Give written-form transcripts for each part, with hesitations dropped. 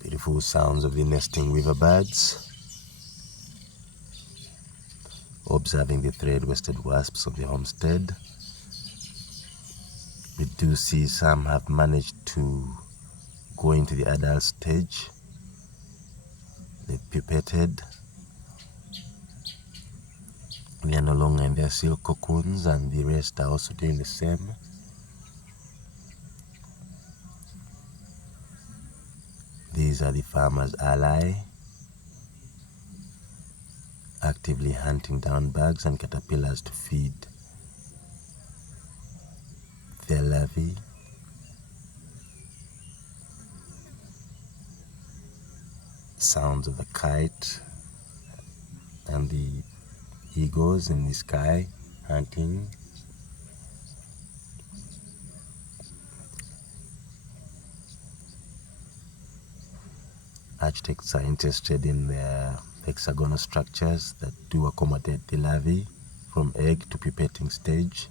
Beautiful sounds of the nesting weaver birds. Observing the thread-waisted wasps of the homestead. We do see some have managed to go into the adult stage. They've pupated. They are no longer in their silk cocoons, and the rest are also doing the same. These are the farmer's ally, actively hunting down bugs and caterpillars to feed their larvae. Sounds of the kite and the eagles in the sky hunting. Architects are interested in their hexagonal structures that do accommodate the larvae from egg to pupating stage.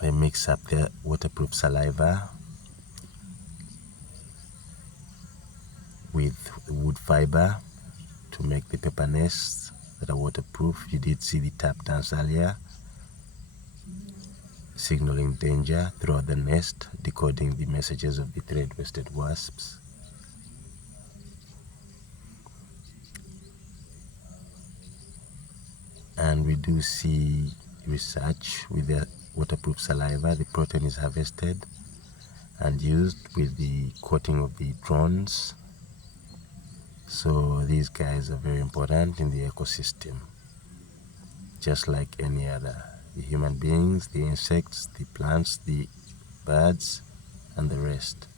They mix up their waterproof saliva with wood fiber to make the paper nests that are waterproof. You did see the tap dance earlier, signaling danger throughout the nest, decoding the messages of the thread-waisted wasps. And we do see research with the waterproof saliva. The protein is harvested and used with the coating of the drones. So these guys are very important in the ecosystem, just like any other. The human beings, the insects, the plants, the birds, and the rest.